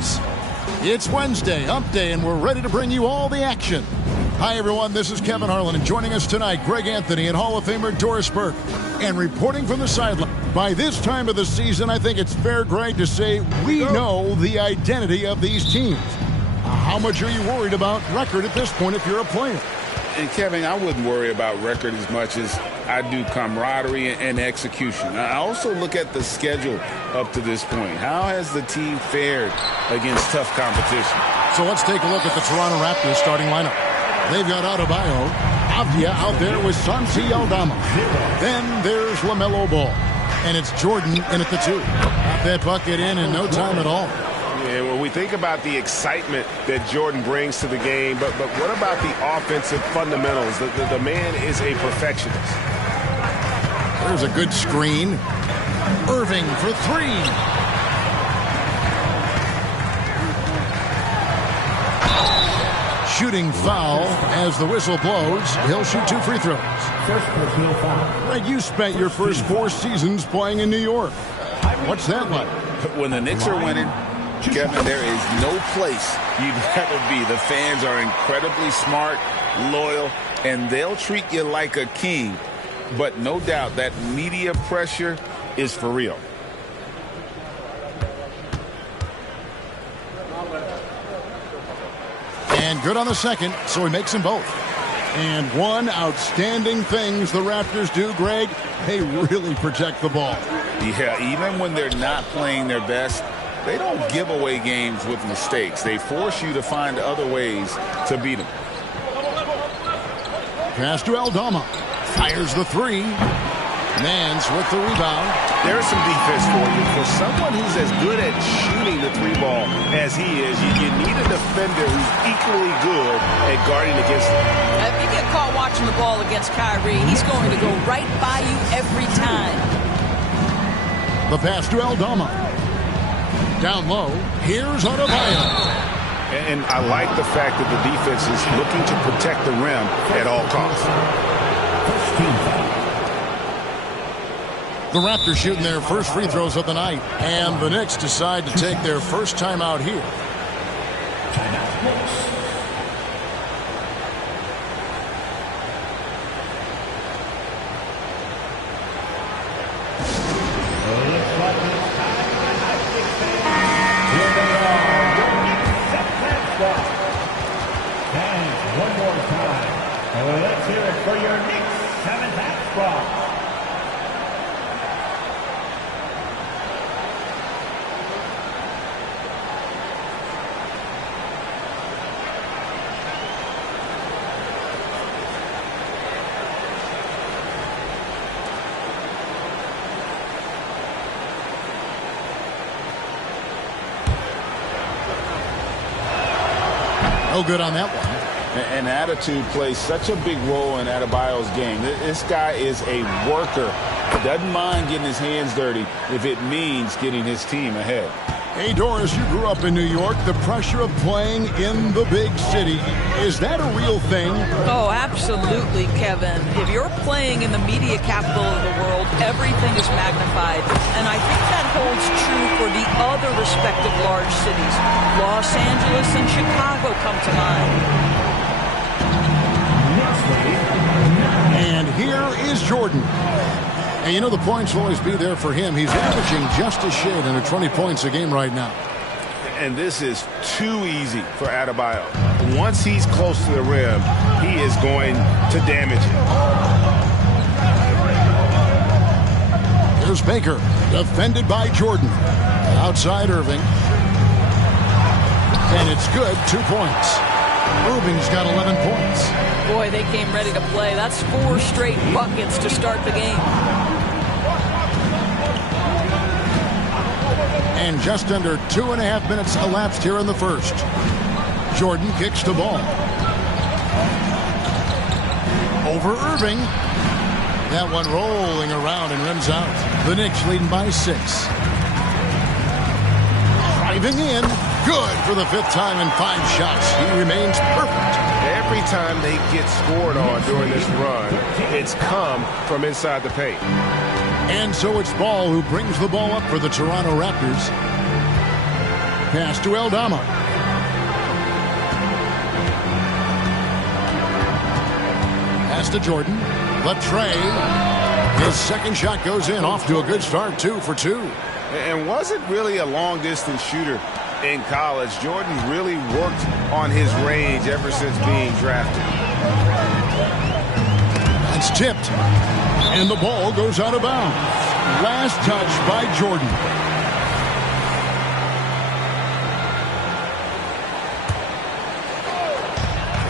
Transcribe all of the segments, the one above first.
Knicks. It's Wednesday, hump day, and we're ready to bring you all the action. Hi, everyone. This is Kevin Harlan, and joining us tonight, Greg Anthony and Hall of Famer Doris Burke. And reporting from the sideline, by this time of the season, I think it's fair, Greg, to say we know the identity of these teams. How much are you worried about record at this point if you're a player? And, Kevin, I wouldn't worry about record as much as I do camaraderie and execution. I also look at the schedule up to this point. How has the team fared against tough competition? So let's take a look at the Toronto Raptors starting lineup. They've got Adebayo, Avdia out there with Santi Aldama. Then there's LaMelo Ball. And it's Jordan in at the 2. Got that bucket in no time at all. Yeah, when we think about the excitement that Jordan brings to the game, but what about the offensive fundamentals? The man is a perfectionist. There's a good screen. Irving for 3. Shooting foul as the whistle blows. He'll shoot 2 free throws. First personal foul. Greg, you spent your first 4 seasons playing in New York. What's that like? When the Knicks are winning, Kevin, there is no place you'd rather be. The fans are incredibly smart, loyal, and they'll treat you like a king. But no doubt that media pressure is for real. And good on the second, so he makes them both. And one outstanding things the Raptors do, Greg, they really protect the ball. Yeah, even when they're not playing their best, they don't give away games with mistakes. They force you to find other ways to beat them. Pass to Aldama. Fires the 3. Nance with the rebound. There's some defense for you. For someone who's as good at shooting the 3-ball as he is, you need a defender who's equally good at guarding against him. If you get caught watching the ball against Kyrie, he's going to go right by you every time. The pass to Aldama. Down low, here's Adebayo. And I like the fact that the defense is looking to protect the rim at all costs. The Raptors shooting their first free throws of the night. And the Knicks decide to take their first time out here. One more time. Let's hear it for your Knicks 7th half spot. No good on that one. And attitude plays such a big role in Adebayo's game. This guy is a worker. Doesn't mind getting his hands dirty if it means getting his team ahead. Hey, Doris, you grew up in New York. The pressure of playing in the big city, is that a real thing? Oh, absolutely, Kevin. If you're playing in the media capital of the world, everything is magnified. And I think that holds true for the other respective large cities. Los Angeles and Chicago come to mind. And here is Jordan. And you know the points will always be there for him. He's averaging just a shade under 20 points a game right now. And this is too easy for Adebayo. Once he's close to the rim, he is going to damage it. Here's Baker, defended by Jordan. Outside Irving. And it's good, 2 points. Irving's got 11 points. Boy, they came ready to play. That's 4 straight buckets to start the game. And just under 2.5 minutes elapsed here in the first. Jordan kicks the ball. Over Irving. That one rolling around and rims out. The Knicks leading by 6. Driving in. Good for the 5th time in 5 shots. He remains perfect. Every time they get scored on during this run, it's come from inside the paint. And so it's Ball who brings the ball up for the Toronto Raptors. Pass to Aldama. Pass to Jordan. The tray. His second shot goes in. Off to a good start, 2 for 2. And wasn't really a long-distance shooter in college. Jordan really worked on his range ever since being drafted. It's tipped. And the ball goes out of bounds. Last touch by Jordan.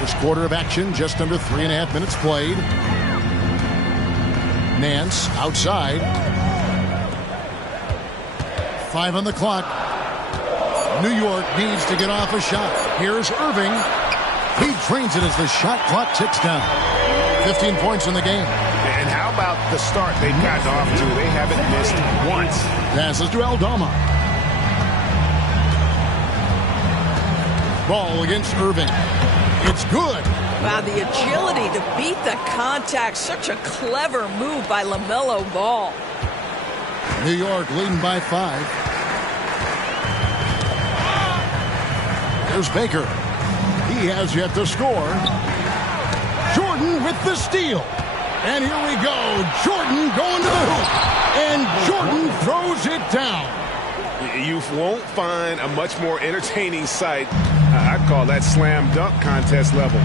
First quarter of action, just under 3.5 minutes played. Nance outside. 5 on the clock. New York needs to get off a shot. Here's Irving. He trains it as the shot clock ticks down. 15 points in the game. And how about the start they've gotten off to? They haven't missed once. Passes to Aldama. Ball against Irving. It's good. Wow, the agility to beat the contact. Such a clever move by LaMelo Ball. New York leading by 5. There's Baker. He has yet to score. Jordan with the steal. And here we go. Jordan going to the hoop. And Jordan throws it down. You won't find a much more entertaining sight. I'd call that slam dunk contest level.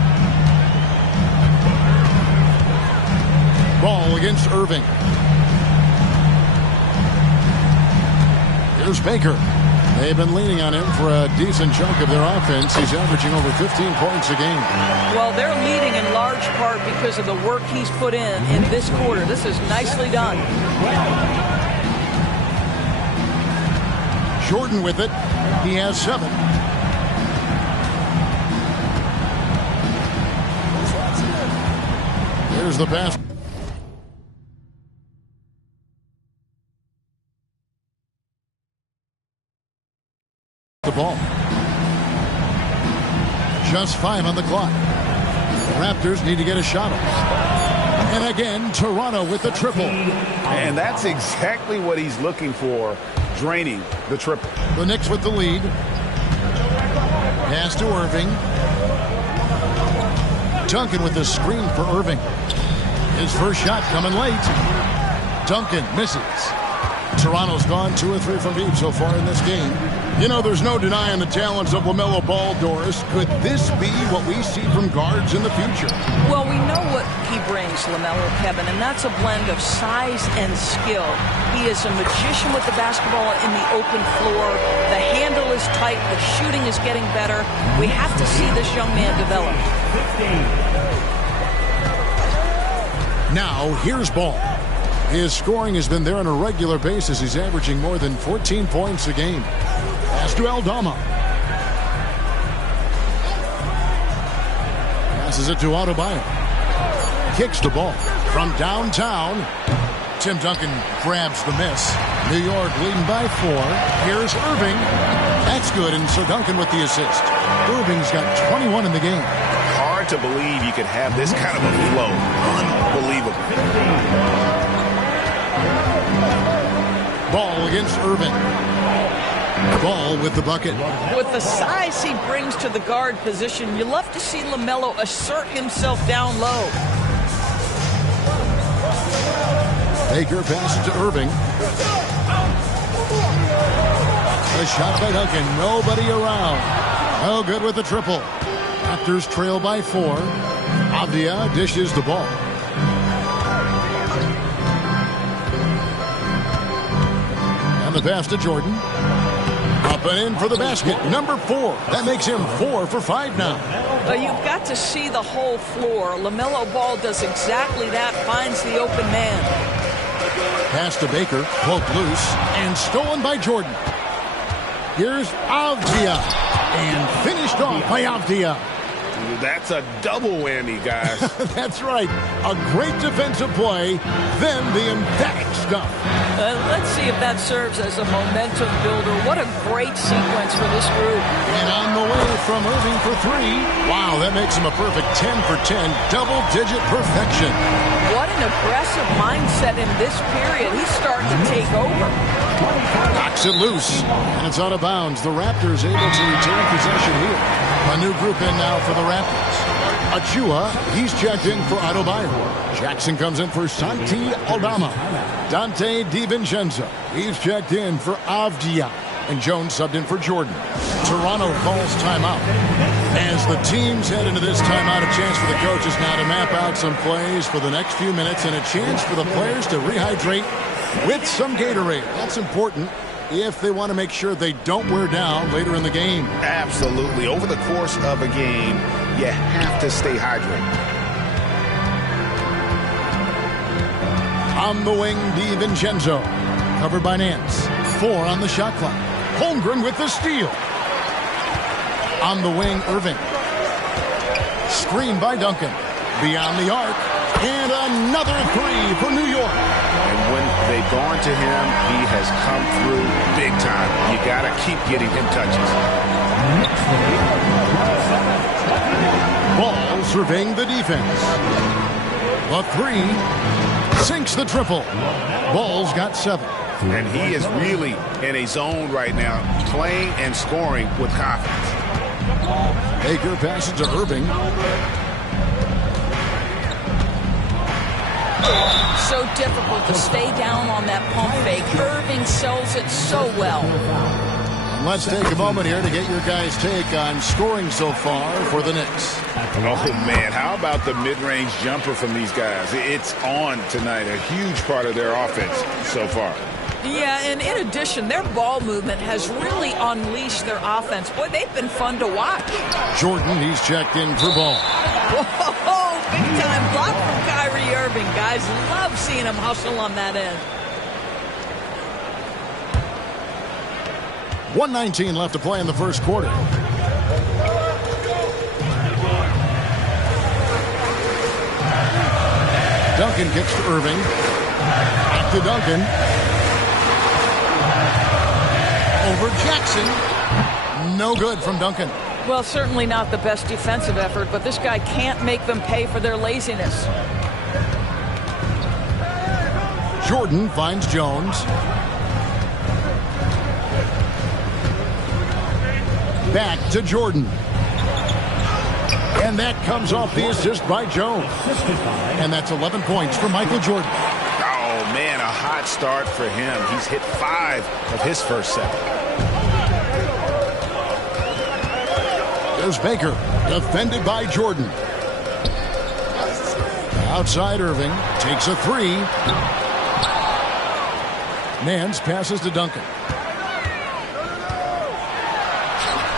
Ball against Irving. Here's Baker. They've been leaning on him for a decent chunk of their offense. He's averaging over 15 points a game. Well, they're leading in large part because of the work he's put in this quarter. This is nicely done. Jordan with it. He has 7. Here's the pass. The ball. Just 5 on the clock. The Raptors need to get a shot off. And again, Toronto with the triple. And that's exactly what he's looking for, draining the triple. The Knicks with the lead. Pass to Irving. Duncan with the screen for Irving. His first shot coming late. Duncan misses. Toronto's gone 2 or 3 from deep so far in this game. You know, there's no denying the talents of LaMelo Ball, Doris. Could this be what we see from guards in the future? Well, we know what he brings, LaMelo, Kevin, and that's a blend of size and skill. He is a magician with the basketball in the open floor. The handle is tight. The shooting is getting better. We have to see this young man develop. Now, here's Ball. His scoring has been there on a regular basis. He's averaging more than 14 points a game. Pass to Aldama. Passes it to Adebayo. Kicks the ball from downtown. Tim Duncan grabs the miss. New York leading by 4. Here's Irving. That's good, and Sir Duncan with the assist. Irving's got 21 in the game. Hard to believe you could have this kind of a flow. Unbelievable. Ball against Irving. Ball with the bucket. With the size he brings to the guard position, you love to see LaMelo assert himself down low. Baker passes to Irving. A shot by Duncan. Nobody around. Oh, good with the triple. Raptors trail by 4. Avdia dishes the ball. The pass to Jordan. Up and in for the basket. Number 4. That makes him 4 for 5 now. You've got to see the whole floor. LaMelo Ball does exactly that. Finds the open man. Pass to Baker. Poked loose. And stolen by Jordan. Here's Avdia. And finished off by Avdia. That's a double whammy, guys. That's right. A great defensive play, then the emphatic stuff. Let's see if that serves as a momentum builder. What a great sequence for this group. And on the way from Irving for three. Wow, that makes him a perfect 10 for 10. Double-digit perfection. What an aggressive mindset in this period. He's starting to take over. Knocks it loose, and it's out of bounds. The Raptors able to retain possession here. A new group in now for the Raptors. Achua, he's checked in for Adebayo. Jackson comes in for Santi Aldama. Dante DiVincenzo, he's checked in for Avdia. And Jones subbed in for Jordan. Toronto calls timeout. As the teams head into this timeout, a chance for the coaches now to map out some plays for the next few minutes and a chance for the players to rehydrate with some Gatorade. That's important if they want to make sure they don't wear down later in the game. Absolutely. Over the course of a game, you have to stay hydrated. On the wing, DiVincenzo. Covered by Nance. 4 on the shot clock. Holmgren with the steal. On the wing, Irving. Screen by Duncan. Beyond the arc. And another three for New York. And when they've gone to him, he has come through big time. You got to keep getting him touches. Ball surveying the defense. A three. Sinks the triple. Ball's got 7. And he is really in a zone right now, playing and scoring with confidence. Baker passes to Irving. So difficult to stay down on that pump fake. Irving sells it so well. And let's take a moment here to get your guys' take on scoring so far for the Knicks. Oh, man, how about the mid-range jumper from these guys? It's on tonight, a huge part of their offense so far. Yeah, and in addition, their ball movement has really unleashed their offense. Boy, they've been fun to watch. Jordan, he's checked in for ball. Whoa, big-time block from Kyrie Irving. Guys love seeing him hustle on that end. 1:19 left to play in the first quarter. Duncan kicks to Irving. Back to Duncan. Over Jackson. No good from Duncan. Well, certainly not the best defensive effort, but this guy can't make them pay for their laziness. Jordan finds Jones. Back to Jordan. And that comes off the assist by Jones. And that's 11 points for Michael Jordan. Oh, man, a hot start for him. He's hit 5 of his first 7. There's Baker, defended by Jordan. Outside Irving, takes a 3. Nance passes to Duncan.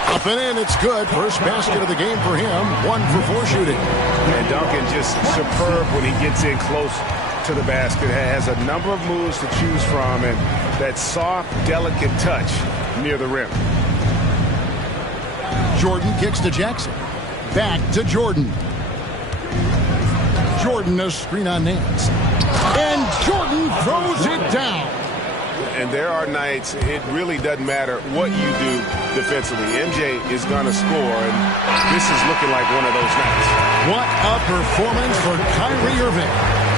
Up and in, it's good. First basket of the game for him. 1 for 4 shooting. And Duncan just superb when he gets in close to the basket. Has a number of moves to choose from, and that soft, delicate touch near the rim. Jordan kicks to Jackson. Back to Jordan. Jordan, a screen on Nance. And Jordan throws it down. And there are nights it really doesn't matter what you do defensively. MJ is going to score, and this is looking like one of those nights. What a performance for Kyrie Irving.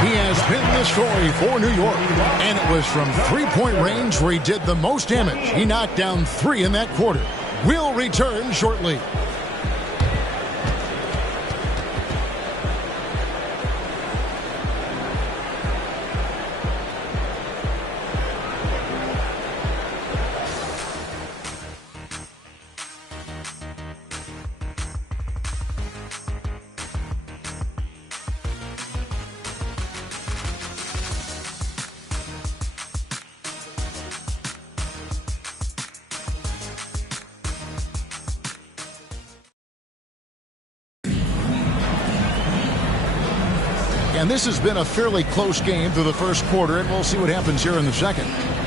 He has been the story for New York. And it was from three-point range where he did the most damage. He knocked down 3 in that quarter. We'll return shortly. And this has been a fairly close game through the first quarter, and we'll see what happens here in the second.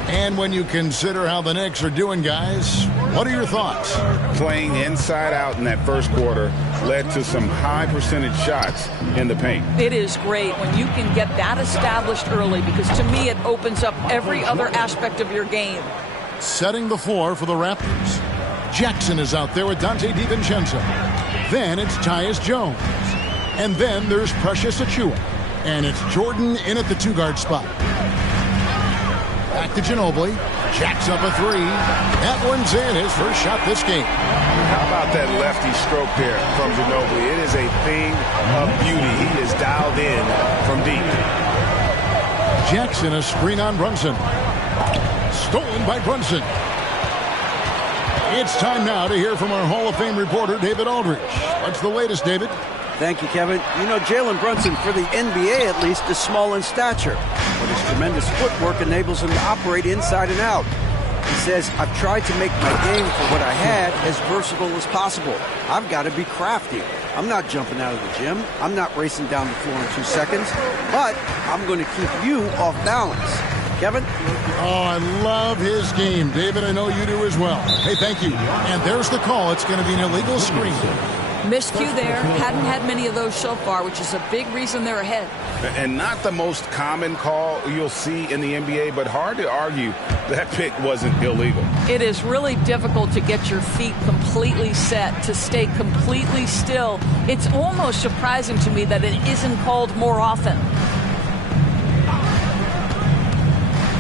And when you consider how the Knicks are doing, guys, what are your thoughts? Playing inside out in that first quarter led to some high percentage shots in the paint. It is great when you can get that established early, because to me it opens up every other aspect of your game. Setting the floor for the Raptors. Jackson is out there with Dante DiVincenzo. Then it's Tyus Jones. And then there's Precious Achiuwa. And it's Jordan in at the two-guard spot. Back to Ginobili. Jacks up a three. That one's in, his first shot this game. How about that lefty stroke there from Ginobili? It is a thing of beauty. He is dialed in from deep. Jackson, a screen on Brunson. Stolen by Brunson. It's time now to hear from our Hall of Fame reporter, David Aldridge. What's the latest, David? Thank you, Kevin. You know, Jalen Brunson, for the NBA at least, is small in stature, but his tremendous footwork enables him to operate inside and out. He says, I've tried to make my game for what I had as versatile as possible. I've got to be crafty. I'm not jumping out of the gym. I'm not racing down the floor in 2 seconds, but I'm going to keep you off balance. Kevin? Oh, I love his game. David, I know you do as well. Hey, thank you. And there's the call. It's going to be an illegal screen. Miscue there. Hadn't had many of those so far, which is a big reason they're ahead. And not the most common call you'll see in the NBA, but hard to argue that pick wasn't illegal. It is really difficult to get your feet completely set, to stay completely still. It's almost surprising to me that it isn't called more often.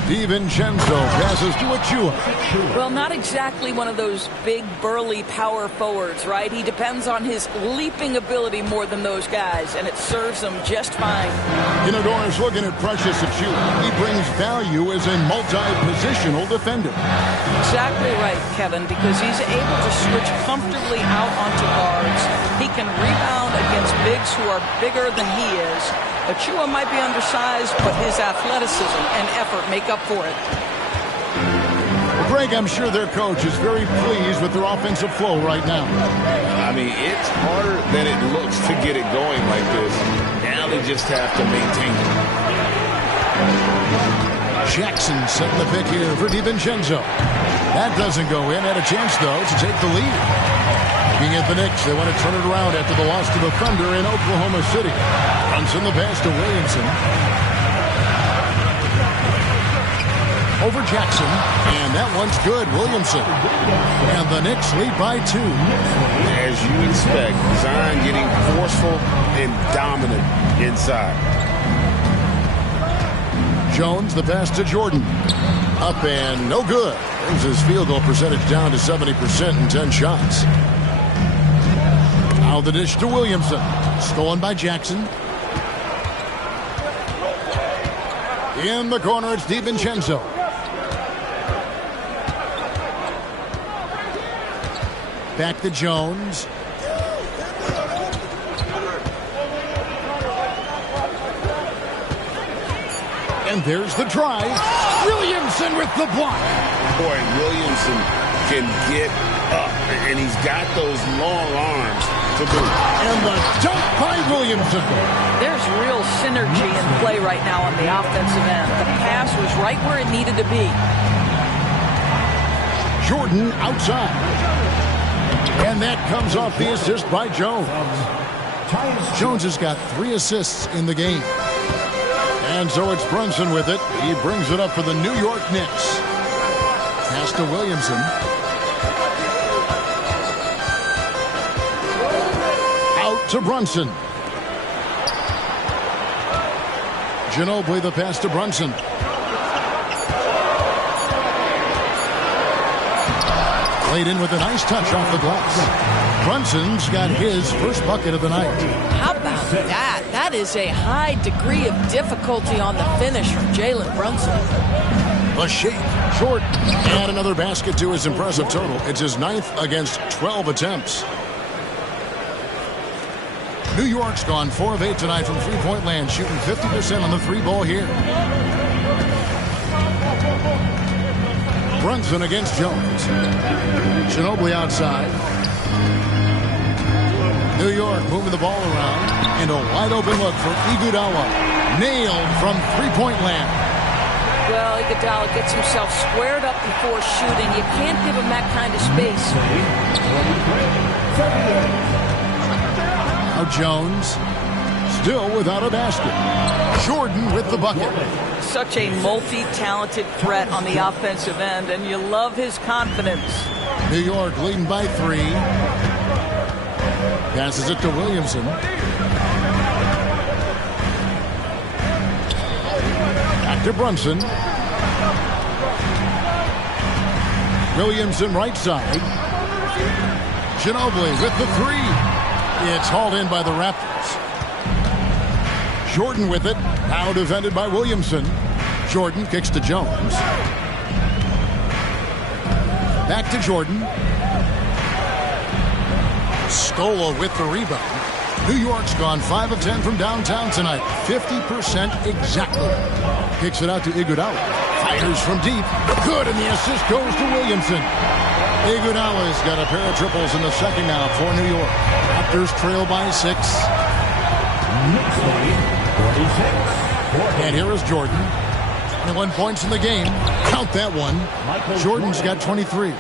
DiVincenzo passes to Achiuwa. Well, not exactly one of those big, burly power forwards, right? He depends on his leaping ability more than those guys, and it serves him just fine. You know, Doris, looking at Precious Achiuwa, he brings value as a multi-positional defender. Exactly right, Kevin, because he's able to switch comfortably out onto guards. He can rebound against bigs who are bigger than he is. Achiuwa might be undersized, but his athleticism and effort make up for it. Well, Greg, I'm sure their coach is very pleased with their offensive flow right now. I mean, it's harder than it looks to get it going like this. Now they just have to maintain it. Jackson setting the pick here for DiVincenzo. That doesn't go in. Had a chance, though, to take the lead. Looking at the Knicks, they want to turn it around after the loss to the Thunder in Oklahoma City. Brunson the pass to Williamson. Over Jackson, and that one's good. Williamson. And the Knicks lead by 2. As you expect, Zion getting forceful and dominant inside. Jones, the pass to Jordan. Up and no good. Brings his field goal percentage down to 70% in 10 shots. Now the dish to Williamson. Stolen by Jackson. In the corner, it's DiVincenzo. Back to Jones. And there's the drive. Williamson with the block. Boy, Williamson can get up, and he's got those long arms to boot. And the dunk by Williamson. There's real synergy in play right now on the offensive end. The pass was right where it needed to be. Jordan outside. And that comes off the assist by Jones. Jones has got 3 assists in the game. And so it's Brunson with it. He brings it up for the New York Knicks. Pass to Williamson. Out to Brunson. Ginobili the pass to Brunson. Played in with a nice touch off the glass. Brunson's got his first bucket of the night. How about that? That is a high degree of difficulty on the finish from Jalen Brunson. The shake, short, and another basket to his impressive total. It's his 9th against 12 attempts. New York's gone 4 of 8 tonight from three-point land, shooting 50% on the 3-ball here. Brunson against Jones. Ginobili outside. New York moving the ball around. And a wide open look for Iguodala. Nailed from three-point land. Well, Iguodala gets himself squared up before shooting. You can't give him that kind of space. Now Jones, still without a basket. Jordan with the bucket. Such a multi-talented threat on the offensive end, and you love his confidence. New York leading by 3. Passes it to Williamson. Back to Brunson. Williamson right side. Ginobili with the 3. It's hauled in by the Raptors. Jordan with it. Now defended by Williamson. Jordan kicks to Jones. Back to Jordan. Scola with the rebound. New York's gone 5 of 10 from downtown tonight. 50% exactly. Kicks it out to Iguodala. Fires from deep. Good, and the assist goes to Williamson. Iguodala's got a pair of triples in the second now for New York. Raptors trail by 6. And here is Jordan. 21 points in the game. Count that one. Jordan's got 23.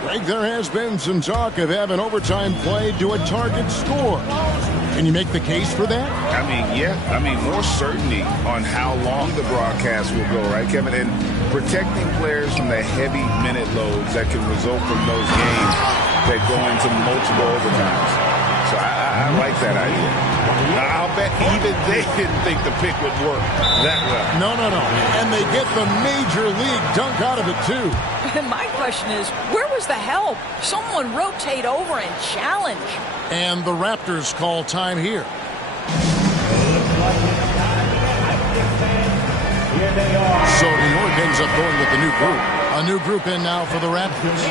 Greg, there has been some talk of having overtime play to a target score. Can you make the case for that? I mean, yeah. I mean, more certainty on how long the broadcast will go, right, Kevin? And protecting players from the heavy minute loads that can result from those games that go into multiple overtimes. So I like that idea. I'll bet even they didn't think the pick would work that well. No. And they get the major league dunk out of it, too. My question is, where was the help? Someone rotate over and challenge. And the Raptors call time here. So New York ends up going with the new group. A new group in now for the Raptors.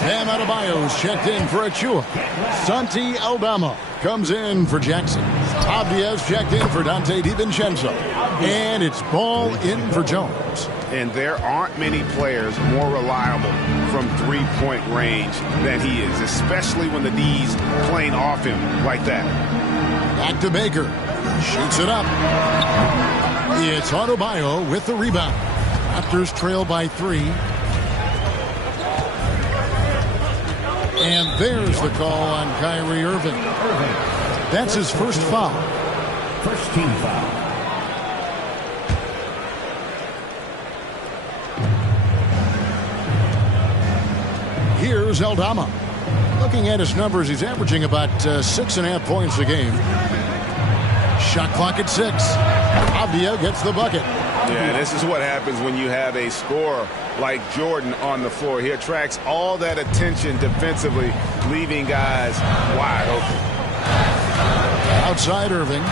Bam Adebayo's checked in for Achua. Santi Aldama comes in for Jackson. Abdias checked in for Dante DiVincenzo. And it's Ball in for Jones. And there aren't many players more reliable from three-point range than he is, especially when the D's playing off him like that. Back to Baker. Shoots it up. It's Adebayo with the rebound. Raptors trail by 3. And there's the call on Kyrie Irving. That's his first foul. First team foul. Here's Aldama. Looking at his numbers, he's averaging about 6.5 points a game. Shot clock at 6. Avdia gets the bucket. Yeah, this is what happens when you have a scorer like Jordan on the floor. He attracts all that attention defensively, leaving guys wide open. Outside Irving.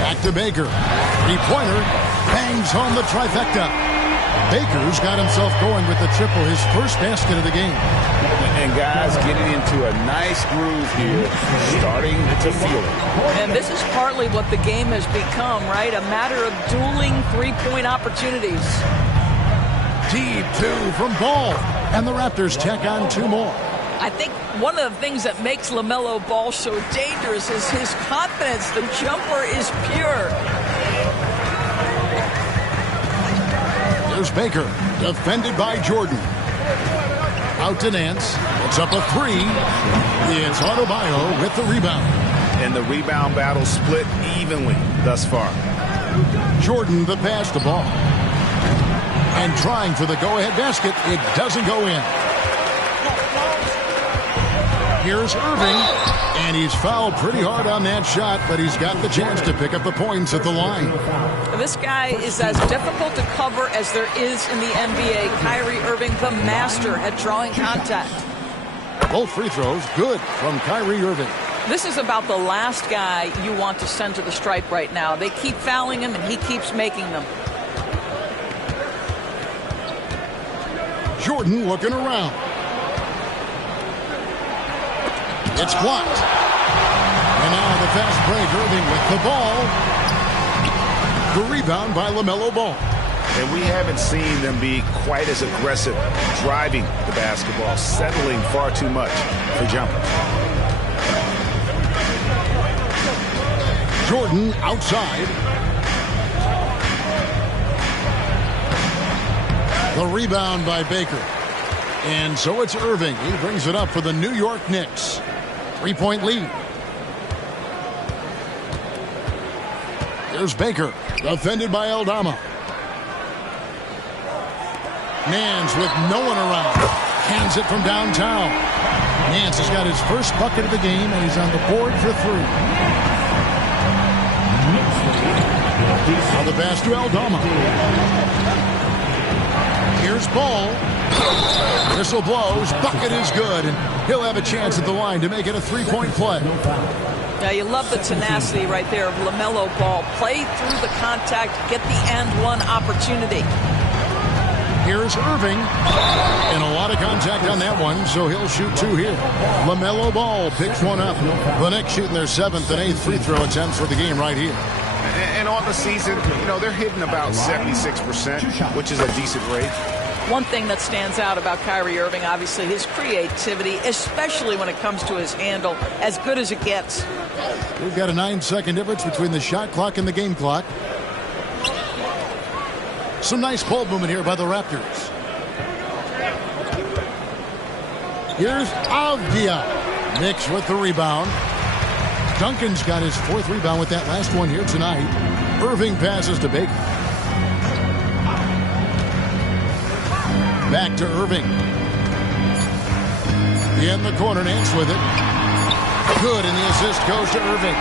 Back to Baker. Three-pointer. Bangs home the trifecta. Baker's got himself going with the triple, his first basket of the game. And guys getting into a nice groove here, starting to feel it. And this is partly what the game has become, right? A matter of dueling three-point opportunities. Deep 2 from Ball. And the Raptors tack on 2 more. I think one of the things that makes LaMelo Ball so dangerous is his confidence. The jumper is pure. There's Baker, defended by Jordan. Out to Nance. It's up a 3. It's Adebayo with the rebound. And the rebound battle split evenly thus far. Jordan the pass to Ball. And trying for the go-ahead basket. It doesn't go in. Here's Irving. And he's fouled pretty hard on that shot, but he's got the chance to pick up the points at the line. This guy is as difficult to cover as there is in the NBA. Kyrie Irving, the master at drawing contact. Both free throws good from Kyrie Irving. This is about the last guy you want to send to the stripe right now. They keep fouling him, and he keeps making them. Jordan looking around. It's blocked. And now the fast break, Irving with the ball. The rebound by LaMelo Ball. And we haven't seen them be quite as aggressive driving the basketball, settling far too much for jumpers. Jordan outside. The rebound by Baker. And so it's Irving. He brings it up for the New York Knicks. 3-point lead. Here's Baker. Defended by Aldama. Nance with no one around. Hands it from downtown. Nance has got his first bucket of the game, and he's on the board for 3. Now the pass to Aldama. Here's Ball. Whistle blows. Bucket is good, and he'll have a chance at the line to make it a 3-point play. Now you love the tenacity right there of LaMelo Ball. Play through the contact, get the and one opportunity. Here's Irving, and a lot of contact on that one, so he'll shoot 2 here. LaMelo Ball picks one up. The Knicks shooting their 7th and 8th free throw attempts for the game right here. And on the season, they're hitting about 76%, which is a decent rate. One thing that stands out about Kyrie Irving, obviously, his creativity, especially when it comes to his handle, as good as it gets. We've got a 9-second difference between the shot clock and the game clock. Some nice ball movement here by the Raptors. Here's Avdia. Knicks with the rebound. Duncan's got his 4th rebound with that last one here tonight. Irving passes to Baker. Back to Irving. In the corner, Nance with it. Good, and the assist goes to Irving.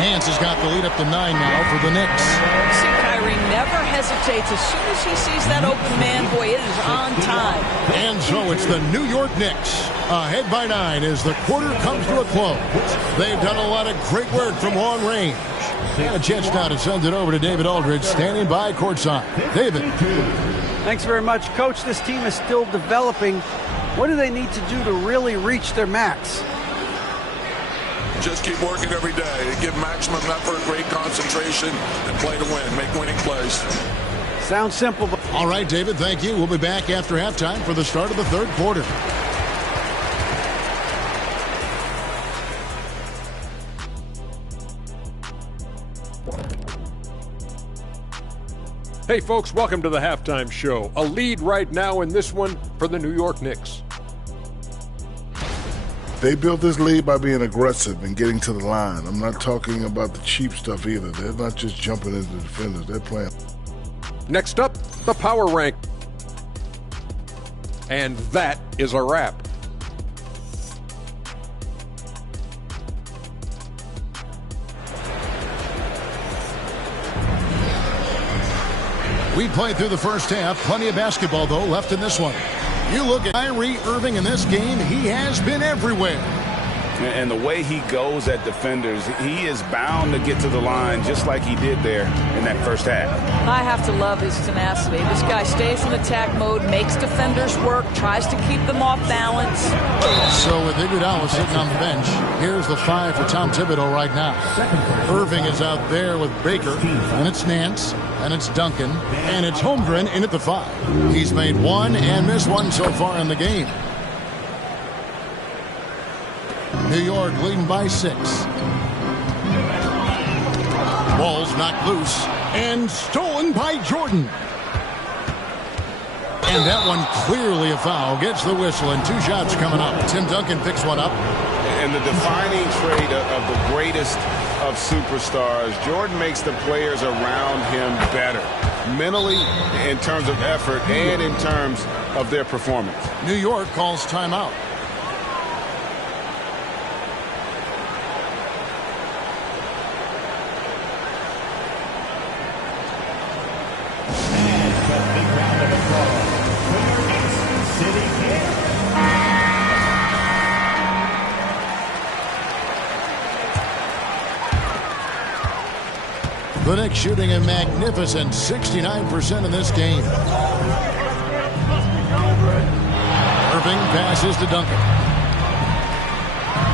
Nance has got the lead up to 9 now for the Knicks. See, Kyrie never hesitates. As soon as he sees that open man, boy, it is on time. And so it's the New York Knicks ahead by 9 as the quarter comes to a close. They've done a lot of great work from long range. And a chance now to send it over to David Aldridge, standing by courtside. David. Thanks very much, Coach. This team is still developing. What do they need to do to really reach their max? Just keep working every day. Give maximum effort, great concentration, and play to win. Make winning plays. Sounds simple. But all right, David, thank you. We'll be back after halftime for the start of the 3rd quarter. Hey, folks, welcome to the halftime show. A lead right now in this one for the New York Knicks. They built this lead by being aggressive and getting to the line. I'm not talking about the cheap stuff either. They're not just jumping into the defenders. They're playing. Next up, the power rank. And that is a wrap. We played through the first half. Plenty of basketball, though, left in this one. You look at Kyrie Irving in this game, he has been everywhere. And the way he goes at defenders, he is bound to get to the line just like he did there in that first half. I have to love his tenacity. This guy stays in attack mode, makes defenders work, tries to keep them off balance. So with Iguodala sitting on the bench, here's the 5 for Tom Thibodeau right now. Irving is out there with Baker, and it's Nance, and it's Duncan, and it's Holmgren in at the 5. He's made 1 and missed 1 so far in the game. New York leading by 6. Ball's knocked loose and stolen by Jordan. And that one clearly a foul. Gets the whistle and 2 shots coming up. Tim Duncan picks one up. And the defining trait of the greatest of superstars, Jordan makes the players around him better. Mentally, in terms of effort, and in terms of their performance. New York calls timeout. The Knicks shooting a magnificent 69% in this game. Irving passes to Duncan.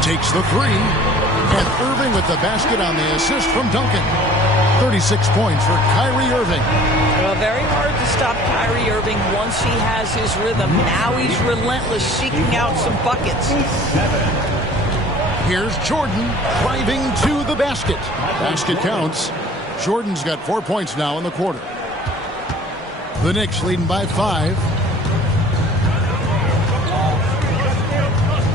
Takes the 3. And Irving with the basket on the assist from Duncan. 36 points for Kyrie Irving. Well, very hard to stop Kyrie Irving once he has his rhythm. Now he's relentless, seeking out some buckets. Here's Jordan driving to the basket. Basket counts. Jordan's got 4 points now in the quarter. The Knicks leading by 5.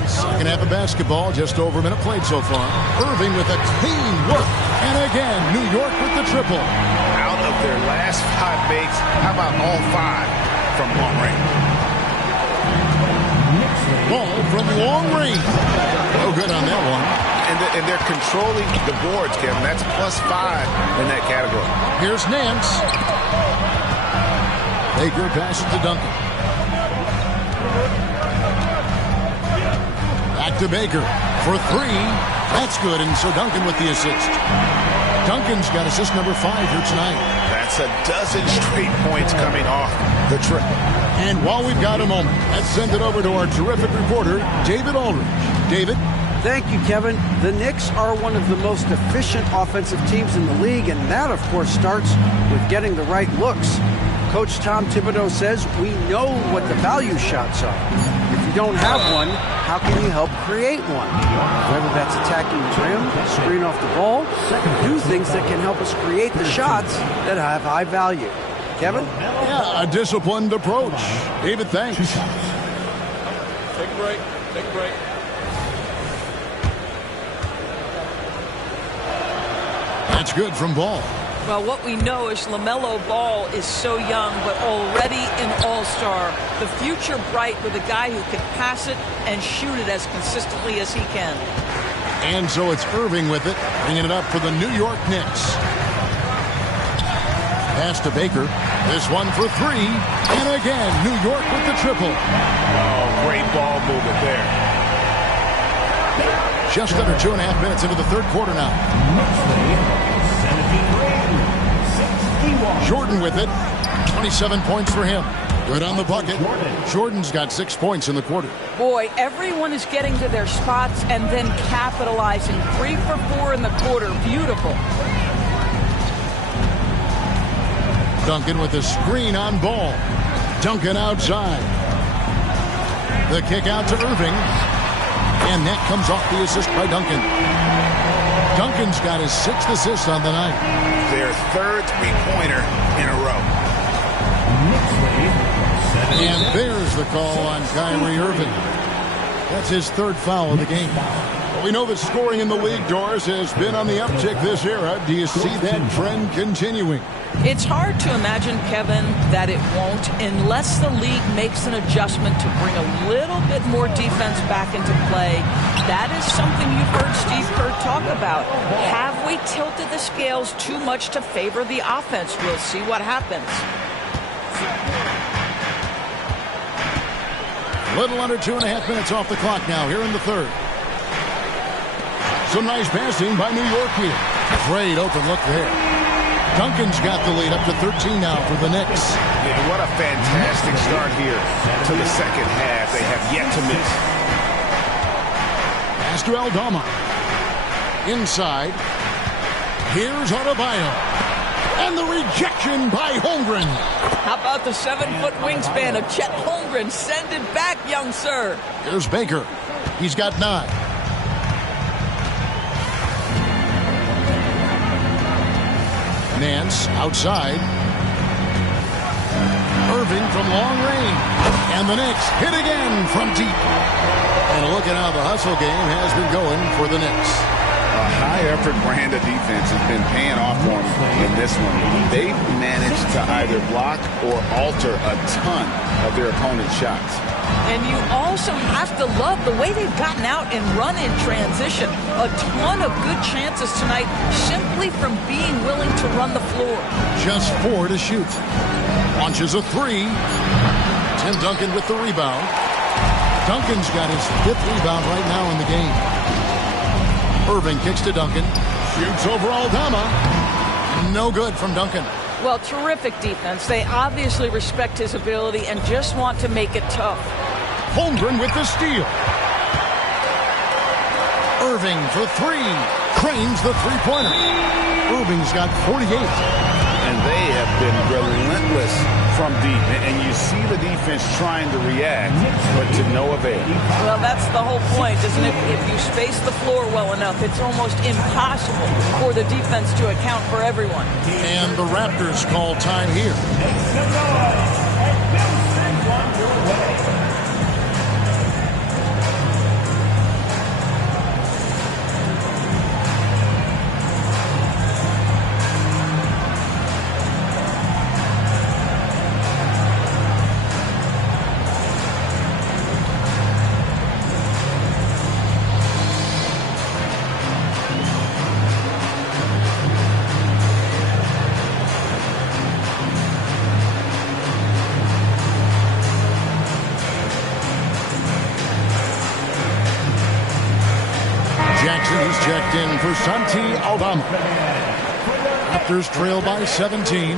Second half of basketball, just over a minute played so far. Irving with a clean work. And again, New York with the triple. Out of their last 5 makes, how about all 5 from long range? Ball from long range. No good on that one. And they're controlling the boards, Kevin. That's +5 in that category. Here's Nance. Baker passes to Duncan. Back to Baker for 3. That's good, and so Duncan with the assist. Duncan's got assist number 5 here tonight. That's a dozen straight points coming off the triple. And while we've got a moment, let's send it over to our terrific reporter, David Aldridge. David? Thank you, Kevin. The Knicks are one of the most efficient offensive teams in the league, and that, of course, starts with getting the right looks. Coach Tom Thibodeau says we know what the value shots are. If you don't have one, how can you help create one? Whether that's attacking the rim, screen off the ball, do things that can help us create the shots that have high value. Kevin? Yeah, a disciplined approach. David, thanks. Take a break. Take a break. That's good from Ball. Well, what we know is LaMelo Ball is so young, but already an all-star. The future bright with a guy who can pass it and shoot it as consistently as he can. And so it's Irving with it, bringing it up for the New York Knicks. Pass to Baker. This one for 3. And again, New York with the triple. Oh, great ball movement there. Just under 2.5 minutes into the third quarter now. Jordan with it. 27 points for him. Good on the bucket. Jordan's got 6 points in the quarter. Boy, everyone is getting to their spots and then capitalizing. 3 for 4 in the quarter. Beautiful. Duncan with a screen on Ball. Duncan outside. The kick out to Irving. And that comes off the assist by Duncan. Duncan's got his 6th assist on the night. Their 3rd three-pointer in a row. And there's the call on Kyrie Irving. That's his 3rd foul of the game. Well, we know that scoring in the league, Doris, has been on the uptick this era. Do you see that trend continuing? It's hard to imagine, Kevin, that it won't unless the league makes an adjustment to bring a little bit more defense back into play. That is something you've heard Steve Kerr talk about. Have we tilted the scales too much to favor the offense? We'll see what happens. Little under 2.5 minutes off the clock now here in the third. Some nice passing by New York here. Great open look there. Duncan's got the lead up to 13 now for the Knicks. Yeah, what a fantastic start here to the second half. They have yet to miss. Pass to Aldama. Inside. Here's Adebayo. And the rejection by Holmgren. How about the 7-foot wingspan of Chet Holmgren? Send it back, young sir. Here's Baker. He's got 9. Nance outside. Irving from long range. And the Knicks hit again from deep. And look at how the hustle game has been going for the Knicks. A high-effort brand of defense has been paying off for them in this one. They've managed to either block or alter a ton of their opponent's shots. And you also have to love the way they've gotten out and run in transition. A ton of good chances tonight simply from being willing to run the floor. Just 4 to shoot. Launches a 3. Tim Duncan with the rebound. Duncan's got his 5th rebound right now in the game. Irving kicks to Duncan. Shoots over Aldama. No good from Duncan. Well, terrific defense. They obviously respect his ability and just want to make it tough. Holmgren with the steal. Irving for 3. Cranes the three-pointer. Irving's got 48. and they have been relentless from deep. And you see the defense trying to react, but to no avail. Well, that's the whole point, isn't it? If you space the floor well enough, it's almost impossible for the defense to account for everyone. And the Raptors call time here. Jackson is checked in for Santi Aldama. Raptors trail by 17.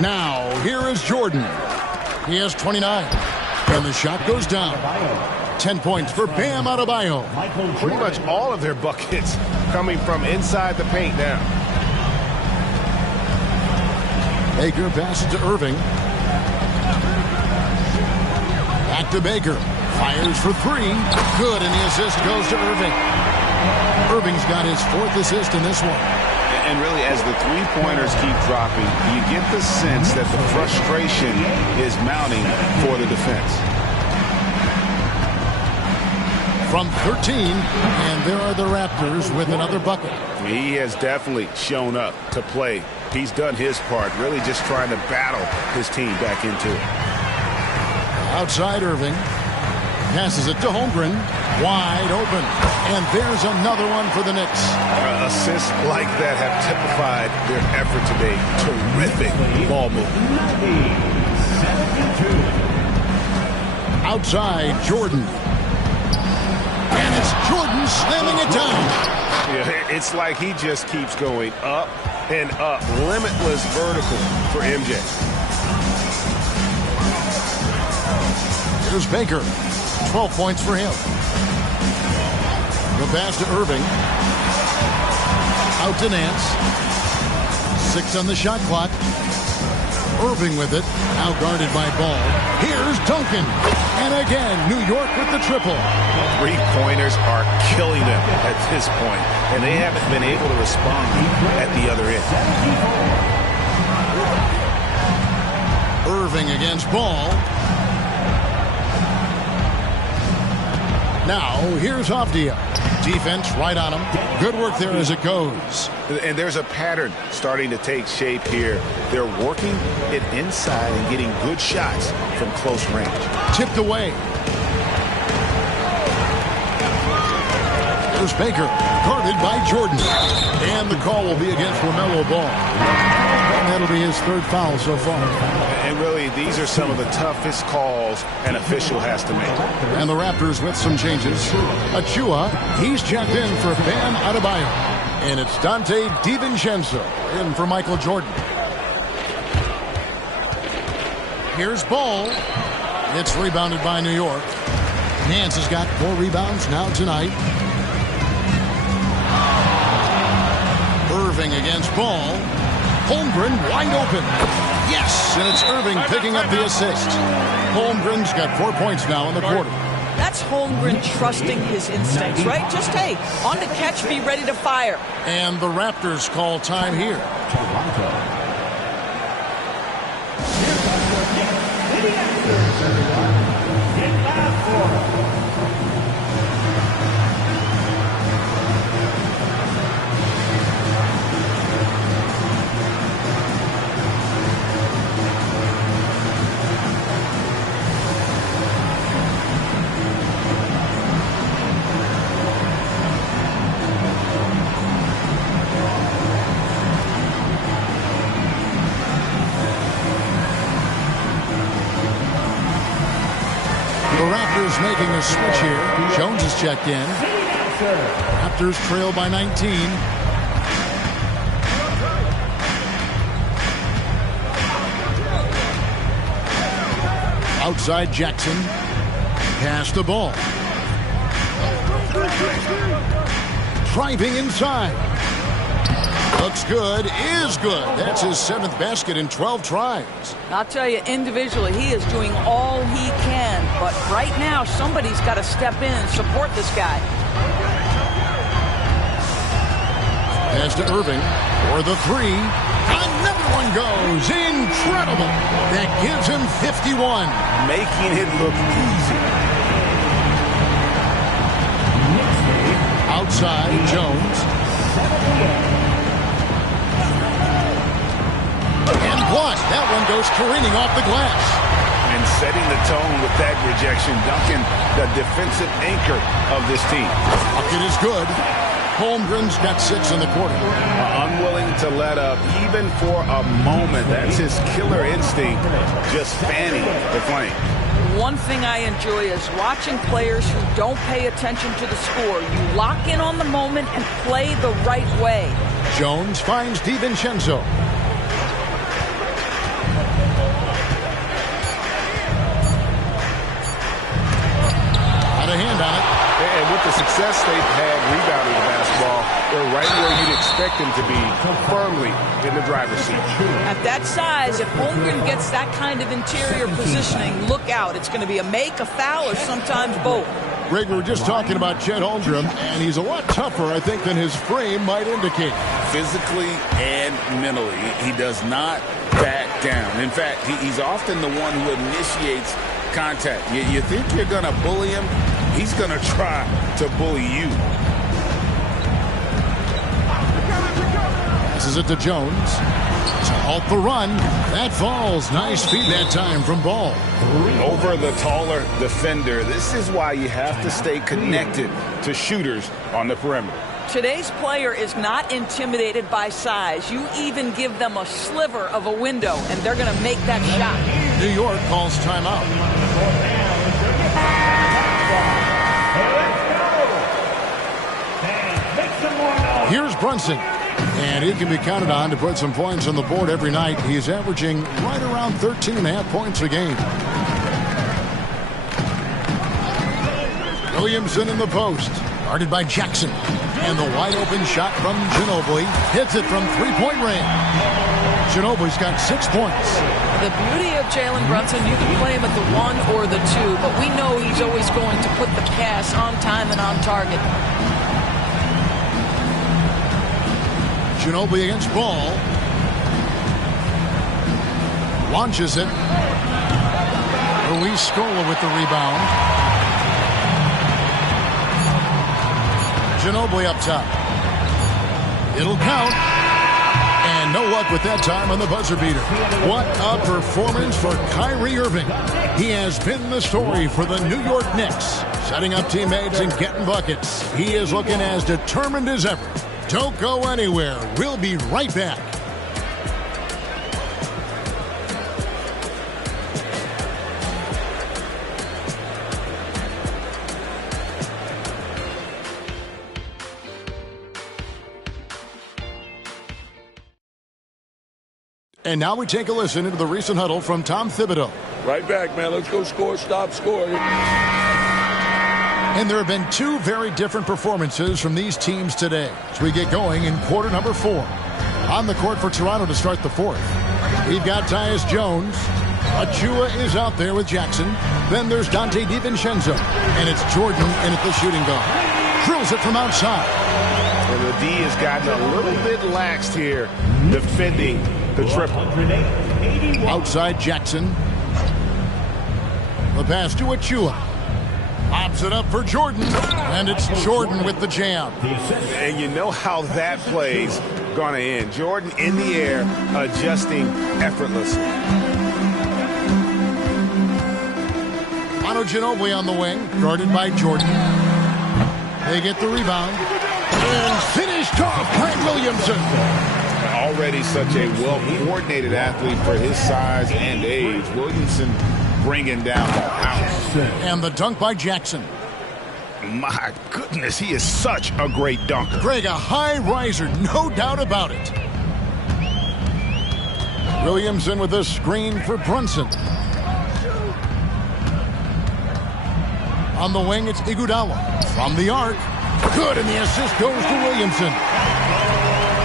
Now, here is Jordan. He has 29. And the shot goes down. 10 points for Bam Adebayo. Pretty much all of their buckets coming from inside the paint now. Baker passes to Irving. Back to Baker. Fires for three. Good, and the assist goes to Irving. Irving's got his 4th assist in this one. And really, as the three-pointers keep dropping, you get the sense that the frustration is mounting for the defense. From 13, and there are the Raptors with another bucket. He has definitely shown up to play. He's done his part, really just trying to battle his team back into it. Outside Irving. Passes it to Holmgren. Wide open. And there's another one for the Knicks. Assists like that have typified their effort today. Terrific ball movement. Outside Jordan. And it's Jordan slamming it down. Yeah, it's like he just keeps going up and up. Limitless vertical for MJ. Here's Baker. 12 points for him. The pass to Irving. Out to Nance. 6 on the shot clock. Irving with it. Now guarded by Ball. Here's Duncan. And again, New York with the triple. Three-pointers are killing them at this point, and they haven't been able to respond at the other end. Irving against Ball. Now, here's Avdia. Defense right on him. Good work there as it goes. And there's a pattern starting to take shape here. They're working it inside and getting good shots from close range. Tipped away. Here's Baker, guarded by Jordan. And the call will be against LaMelo Ball. And that'll be his 3rd foul so far. And really, these are some of the toughest calls an official has to make. And the Raptors with some changes. Achua, he's checked in for Bam Adebayo. And it's Dante DiVincenzo in for Michael Jordan. Here's Ball. It's rebounded by New York. Nance has got 4 rebounds now tonight. Irving against Ball. Holmgren wide open. Yes, and it's Irving picking up the assist. Holmgren's got 4 points now in the quarter. That's Holmgren trusting his instincts, right? Just, hey, on the catch, be ready to fire. And the Raptors call time here. Raptors making a switch here. Jones is checked in. Raptors trail by 19. Outside Jackson. Pass the ball. Driving inside. Looks good, is good. That's his 7th basket in 12 tries. I'll tell you, individually, he is doing all he can. But right now, somebody's got to step in and support this guy. Pass to Irving for the 3. Another one goes. Incredible. That gives him 51. Making it look easy. Outside, Jones. And blocked. That one goes careening off the glass. And setting the tone with that rejection. Duncan, the defensive anchor of this team. Bucket is good. Holmgren's got 6 in the quarter. Unwilling to let up even for a moment. That's his killer instinct, just fanning the flame. One thing I enjoy is watching players who don't pay attention to the score. You lock in on the moment and play the right way. Jones finds DiVincenzo. Got a hand on it. And with the success they've had rebounding the basketball, they're right where you'd expect them to be, firmly in the driver's seat. At that size, if Holmgren gets that kind of interior positioning, look out. It's going to be a make, a foul, or sometimes both. Greg, we were just talking about Chet Holmgren, and he's a lot tougher, I think, than his frame might indicate. Physically and mentally, he does not back down. In fact, he's often the one who initiates contact. You think you're going to bully him? He's going to try to bully you. Passes it to Jones. To halt the run. That falls. Nice feed that time from Ball. Over the taller defender. This is why you have to stay connected to shooters on the perimeter. Today's player is not intimidated by size. You even give them a sliver of a window, and they're going to make that shot. New York calls timeout. Here's Brunson. And he can be counted on to put some points on the board every night. He's averaging right around 13.5 points a game. Williamson in the post. Guarded by Jackson. And the wide open shot from Ginobili. Hits it from three-point range. Ginobili's got 6 points. The beauty of Jalen Brunson, you can play him at the 1 or the 2, but we know he's always going to put the pass on time and on target. Ginobili against Ball. Launches it. Luis Scola with the rebound. Ginobili up top. It'll count. And no luck with that time on the buzzer beater. What a performance for Kyrie Irving. He has been the story for the New York Knicks. Setting up teammates and getting buckets. He is looking as determined as ever. Don't go anywhere. We'll be right back. And now we take a listen into the recent huddle from Tom Thibodeau. Right back, man. Let's go score, stop, score. And there have been 2 very different performances from these teams today as we get going in quarter number 4. On the court for Toronto to start the 4th. We've got Tyus Jones. Achua is out there with Jackson. Then there's Dante DiVincenzo. And it's Jordan in at the shooting guard. Drills it from outside. And the D has gotten a little bit laxed here, defending the triple. Outside Jackson. The pass to Achua. Pops it up for Jordan. And it's Jordan with the jam. And you know how that play's going to end. Jordan in the air, adjusting effortlessly. Manu Ginobili on the wing, guarded by Jordan. They get the rebound. And finished off by Williamson. Already such a well-coordinated athlete for his size and age. Williamson bringing down the house. And the dunk by Jackson. My goodness, he is such a great dunker. Greg, a high riser, no doubt about it. Williamson with a screen for Brunson. On the wing, it's Iguodala. From the arc. Good, and the assist goes to Williamson.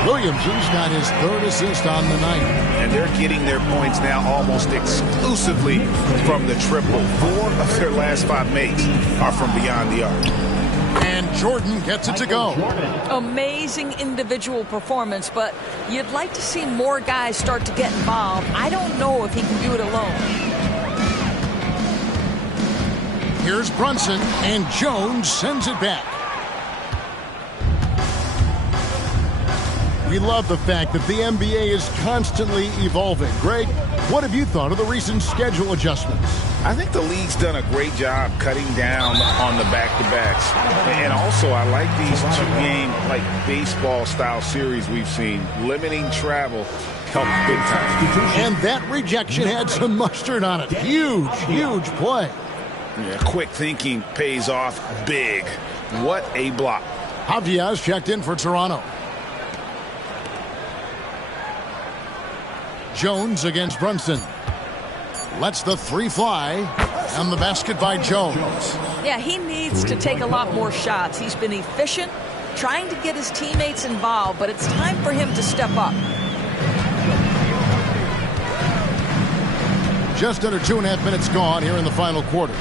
Williamson's got his 3rd assist on the night. And they're getting their points now almost exclusively from the triple. 4 of their last 5 makes are from beyond the arc. And Jordan gets it to go. Amazing individual performance, but you'd like to see more guys start to get involved. I don't know if he can do it alone. Here's Brunson, and Jones sends it back. We love the fact that the NBA is constantly evolving. Greg, what have you thought of the recent schedule adjustments? I think the league's done a great job cutting down on the back-to-backs. And also, I like these 2-game, like baseball-style series we've seen. Limiting travel helped big time. And that rejection had some mustard on it. Huge, huge play. Yeah, quick thinking pays off big. What a block. Diaz checked in for Toronto. Jones against Brunson. Lets the 3 fly. And the basket by Jones. Yeah, he needs to take a lot more shots. He's been efficient, trying to get his teammates involved, but it's time for him to step up. Just under 2.5 minutes gone here in the final quarter.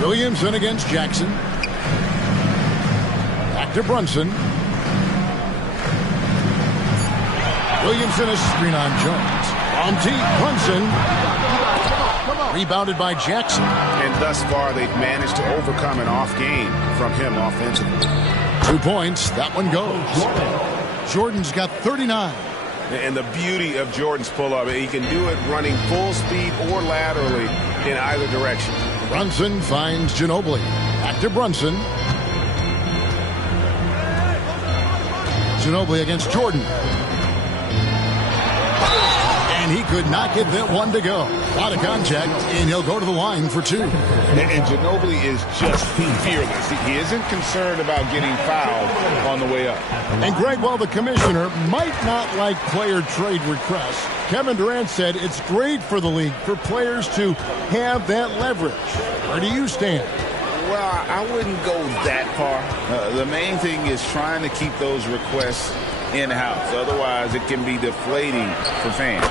Williamson against Jackson. Back to Brunson. Williamson a screen on Jones. On deep, Brunson. Rebounded by Jackson. And thus far, they've managed to overcome an off game from him offensively. 2 points. That one goes. Jordan's got 39. And the beauty of Jordan's pull-up, he can do it running full speed or laterally in either direction. Brunson finds Ginobili. Back to Brunson. Ginobili against Jordan. And he could not get that one to go. A lot of contact, and he'll go to the line for 2. And Ginobili is just fearless. He isn't concerned about getting fouled on the way up. And Greg, while the commissioner might not like player trade requests, Kevin Durant said it's great for the league for players to have that leverage. Where do you stand? Well, I wouldn't go that far. The main thing is trying to keep those requests in-house. Otherwise, it can be deflating for fans.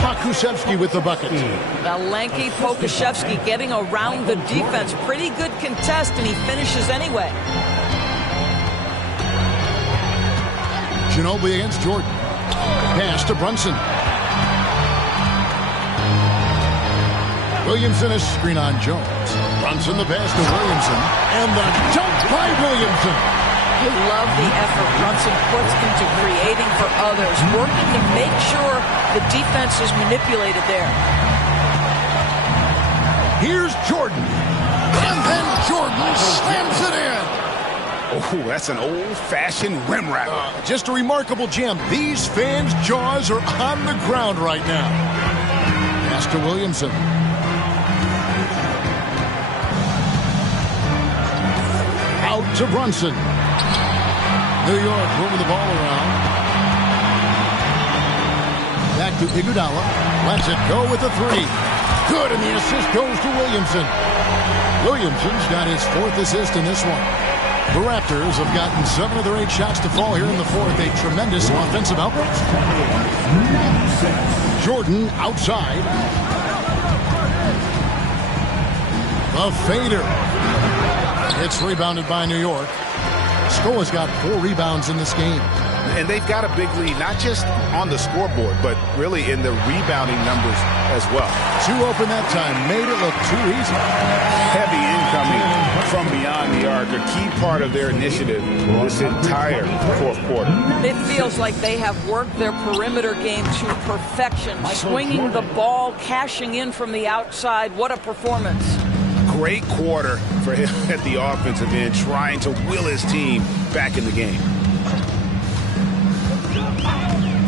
Pokusevski with the bucket. The lanky Pokusevski getting around the defense. Pretty good contest, and he finishes anyway. Ginobili against Jordan. Pass to Brunson. Williamson a screen on Jones. Brunson the pass to Williamson. And the dunk by Williamson. I love the effort Brunson puts into creating for others, working to make sure the defense is manipulated there. Here's Jordan. And then Jordan slams it in. Oh, that's an old-fashioned rim wrap. Just a remarkable jam. These fans' jaws are on the ground right now. Pass to Williamson. Out to Brunson. New York moving the ball around. Back to Iguodala. Lets it go with the 3. Good, and the assist goes to Williamson. Williamson's got his 4th assist in this one. The Raptors have gotten 7 of their 8 shots to fall here in the 4th. A tremendous offensive output. Jordan outside. The fader. It's rebounded by New York. Scola's got 4 rebounds in this game. And they've got a big lead, not just on the scoreboard, but really in the rebounding numbers as well. 2 open that time. Made it look too easy. Heavy incoming from beyond the arc, a key part of their initiative this entire 4th quarter. It feels like they have worked their perimeter game to perfection. Swinging the ball, cashing in from the outside. What a performance. Great quarter for him at the offensive end, trying to will his team back in the game.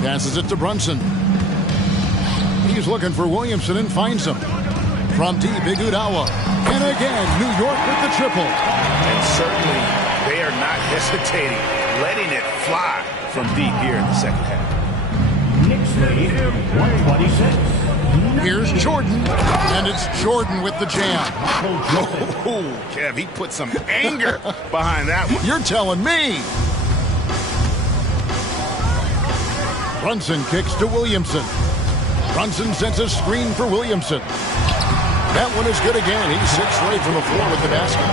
Passes it to Brunson. He's looking for Williamson and finds him. From deep, Iguodala. And again, New York with the triple. And certainly, they are not hesitating, letting it fly from deep here in the second half. Knicks lead 126. Here's Jordan, and it's Jordan with the jam. Oh, Kev, he put some anger behind that one. You're telling me. Brunson kicks to Williamson. Brunson sends a screen for Williamson. That one is good again. He's 6 straight from the floor with the basket.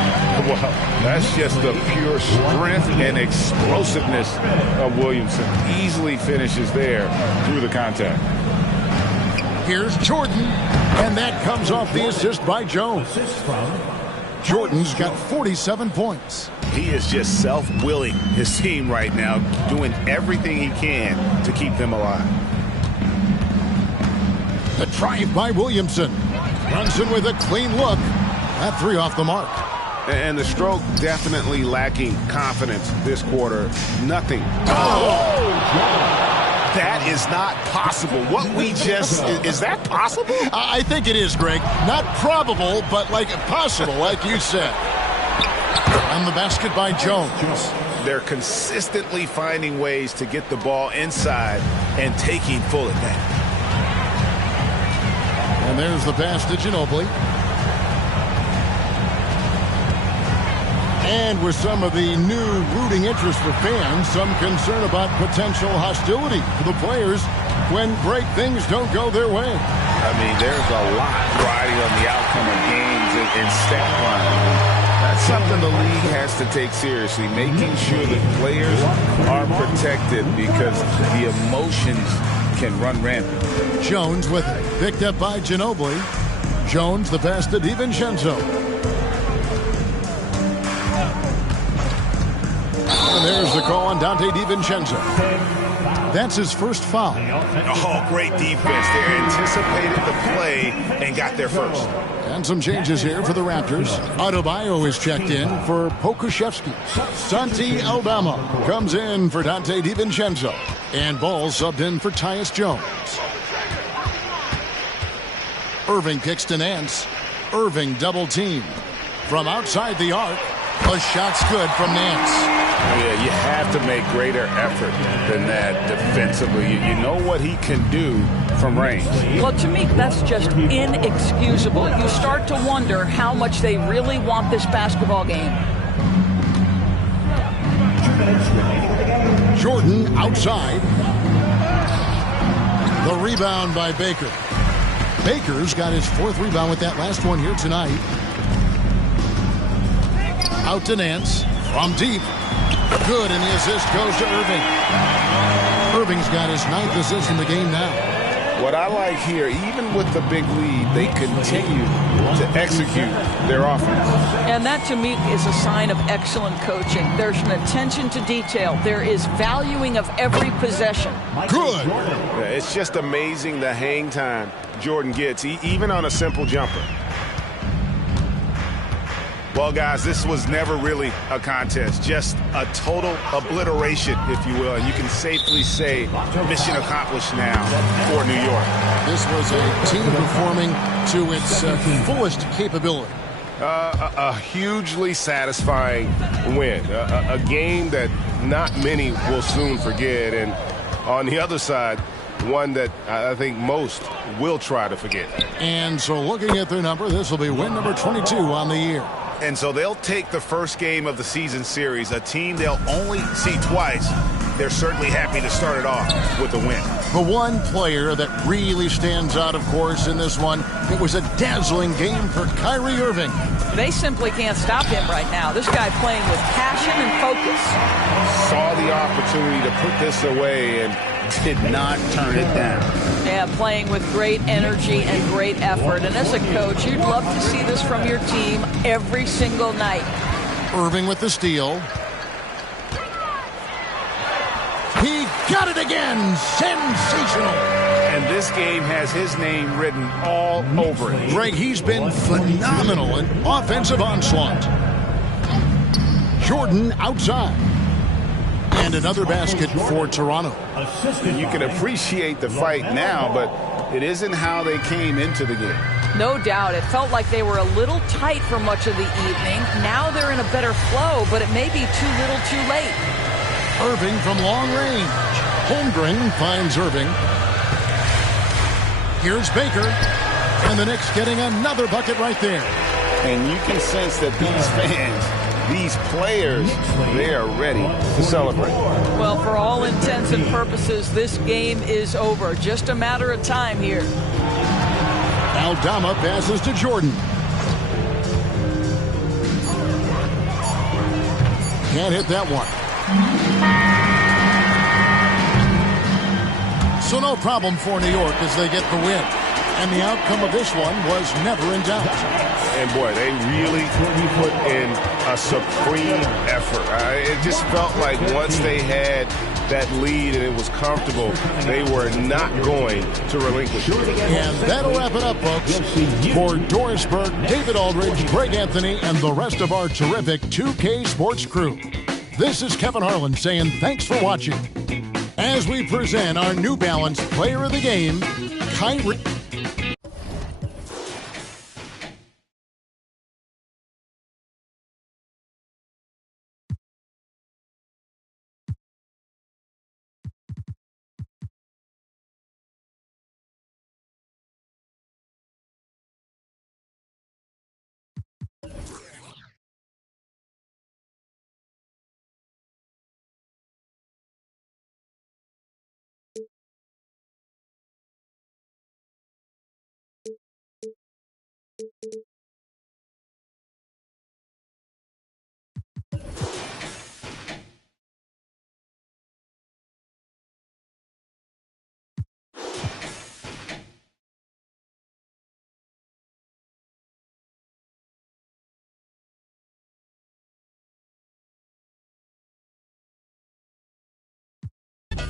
Well, that's just the pure strength and explosiveness of Williamson. Easily finishes there through the contact. Here's Jordan, and that comes off the assist by Jones. Jordan's got 47 points. He is just self-willing his team right now, doing everything he can to keep them alive. The drive by Williamson. Brunson with a clean look. That 3 off the mark. And the stroke definitely lacking confidence this quarter. Nothing. That is not possible. What we just... Is that possible? I think it is, Greg. Not probable, but like possible, like you said. And the basket by Jones. They're consistently finding ways to get the ball inside and taking full advantage. And there's the pass to Ginobili. And with some of the new rooting interest for fans, some concern about potential hostility for the players when great things don't go their way. I mean, there's a lot riding on the outcome of games and stat line. That's something the league has to take seriously, making sure that players are protected because the emotions can run rampant. Jones with it. Picked up by Ginobili. Jones the pass to DiVincenzo. And there's the call on Dante DiVincenzo. That's his first foul. Oh, great defense. They anticipated the play and got there first. And some changes here for the Raptors. Adebayo is checked in for Pokuševski. Santi Aldama comes in for Dante DiVincenzo. And Ball subbed in for Tyus Jones. Irving kicks to Nance. Irving double team. From outside the arc, a shot's good from Nance. Yeah, you have to make greater effort than that defensively. You know what he can do from range. Well, to me, that's just inexcusable. You start to wonder how much they really want this basketball game. Jordan outside. The rebound by Baker. Baker's got his 4th rebound with that last one here tonight. Out to Nance. From deep. Good, and the assist goes to Irving. Irving's got his 9th assist in the game now. What I like here, even with the big lead, they continue to execute their offense. And that, to me, is a sign of excellent coaching. There's an attention to detail. There is valuing of every possession. Good. Yeah, it's just amazing the hang time Jordan gets, even on a simple jumper. Well, guys, this was never really a contest, just a total obliteration, if you will. And you can safely say mission accomplished now for New York. This was a team performing to its fullest capability. A hugely satisfying win, a game that not many will soon forget. And on the other side, one that I think most will try to forget. And so looking at their number, this will be win number 22 on the year. And so they'll take the first game of the season series, a team they'll only see twice. They're certainly happy to start it off with a win. The one player that really stands out, of course, in this one, it was a dazzling game for Kyrie Irving. They simply can't stop him right now. This guy playing with passion and focus. Saw the opportunity to put this away and did not turn it down. Yeah, playing with great energy and great effort. And as a coach, you'd love to see this from your team every single night. Irving with the steal. He got it again. Sensational. And this game has his name written all over it. Greg, he's been phenomenal in offensive onslaught. Jordan outside. And another basket for Toronto. And you can appreciate the fight now, but it isn't how they came into the game. No doubt. It felt like they were a little tight for much of the evening. Now they're in a better flow, but it may be too little too late. Irving from long range. Holmgren finds Irving. Here's Baker. And the Knicks getting another bucket right there. And you can sense that these fans, these players, they are ready to celebrate. Well, for all intents and purposes, this game is over. Just a matter of time here. Aldama passes to Jordan. Can't hit that one. So no problem for New York as they get the win. And the outcome of this one was never in doubt. And boy, they really put in a supreme effort. It just felt like once they had that lead and it was comfortable, they were not going to relinquish it. And that'll wrap it up, folks. For Doris Burke, David Aldridge, Greg Anthony, and the rest of our terrific 2K Sports crew, this is Kevin Harlan saying thanks for watching. As we present our New Balance Player of the Game, Kyrie.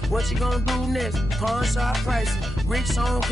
What you gonna do next? Pawn shop prices, rich on